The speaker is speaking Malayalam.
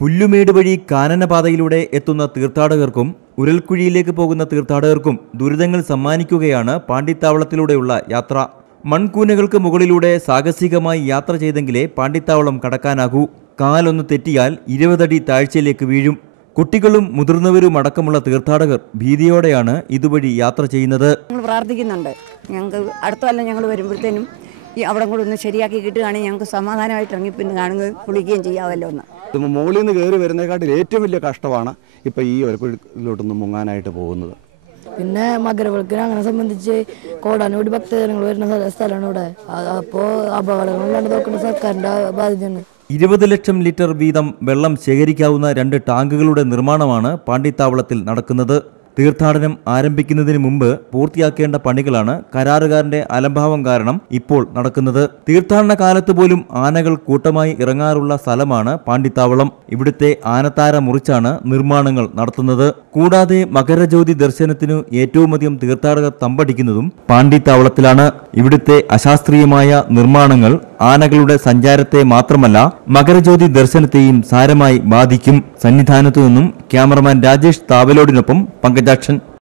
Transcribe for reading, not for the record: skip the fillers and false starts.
പുല്ലുമേട് വഴി കാനനപാതയിലൂടെ എത്തുന്ന തീർത്ഥാടകർക്കും ഉരൽക്കുഴിയിലേക്ക് പോകുന്ന തീർത്ഥാടകർക്കും ദുരിതങ്ങൾ സമ്മാനിക്കുകയാണ് പാണ്ടിത്താവളത്തിലൂടെയുള്ള യാത്ര. മൺകൂനകൾക്ക് മുകളിലൂടെ സാഹസികമായി യാത്ര ചെയ്തെങ്കിലേ പാണ്ടിത്താവളം കടക്കാനാകൂ. കാലൊന്ന് തെറ്റിയാൽ 20 അടി താഴ്ചയിലേക്ക് വീഴും. കുട്ടികളും മുതിർന്നവരും അടക്കമുള്ള തീർത്ഥാടകർ ഭീതിയോടെയാണ് ഇതുവഴി യാത്ര ചെയ്യുന്നത്. ഞങ്ങൾ പ്രാർത്ഥിക്കുന്നുണ്ട്, ഞങ്ങൾക്ക് അടുത്ത കൊല്ലം ഞങ്ങൾ വരുമ്പോഴത്തേനും ഈ അവിടെ കൂടെ ഒന്ന് ശരിയാക്കി കിട്ടുകയാണെങ്കിൽ ഞങ്ങൾക്ക് സമാധാനമായിട്ട് ഇറങ്ങി പിന്നെ കാണുകയും കുളിക്കുകയും ചെയ്യാമല്ലോ എന്ന്. മുകളിൽ നിന്ന് കയറി വരുന്നതിനെക്കാട്ടിൽ ഏറ്റവും വലിയ കഷ്ടമാണ് ഇപ്പോൾ ഈ ഒരക്കുഴിയിലോട്ടൊന്ന് മുങ്ങാനായിട്ട് പോകുന്നത്. പിന്നെ മകരവിളക്കിനെ അങ്ങനെ സംബന്ധിച്ച് കോടാനോടി ഭക്തജനങ്ങൾ വരുന്ന സ്ഥലമാണ് ഇവിടെ. അപ്പോൾ അപകടങ്ങളിലാണ് നോക്കുന്ന സർക്കാരിൻ്റെ ബാധ്യതയാണ്. 20 ലക്ഷം ലിറ്റർ വീതം വെള്ളം ശേഖരിക്കാവുന്ന 2 ടാങ്കുകളുടെ നിർമ്മാണമാണ് പാണ്ടിത്താവളത്തിൽ നടക്കുന്നത്. തീർത്ഥാടനം ആരംഭിക്കുന്നതിന് മുമ്പ് പൂർത്തിയാക്കേണ്ട പണികളാണ് കരാറുകാരന്റെ അലംഭാവം കാരണം ഇപ്പോൾ നടക്കുന്നത്. തീർത്ഥാടന കാലത്ത് പോലും ആനകൾ കൂട്ടമായി ഇറങ്ങാറുള്ള സ്ഥലമാണ് പാണ്ടിത്താവളം. ഇവിടുത്തെ ആനത്താര മുറിച്ചാണ് നിർമ്മാണങ്ങൾ നടത്തുന്നത്. കൂടാതെ മകരജ്യോതി ദർശനത്തിനു ഏറ്റവുമധികം തീർത്ഥാടകർ തമ്പടിക്കുന്നതും പാണ്ടിത്താവളത്തിലാണ്. ഇവിടുത്തെ അശാസ്ത്രീയമായ നിർമ്മാണങ്ങൾ ആനകളുടെ സഞ്ചാരത്തെ മാത്രമല്ല മകരജ്യോതി ദർശനത്തെയും സാരമായി ബാധിക്കും. സന്നിധാനത്തു നിന്നും ക്യാമറമാൻ രാജേഷ് താവലോടിനൊപ്പം പങ്കജാക്ഷൻ.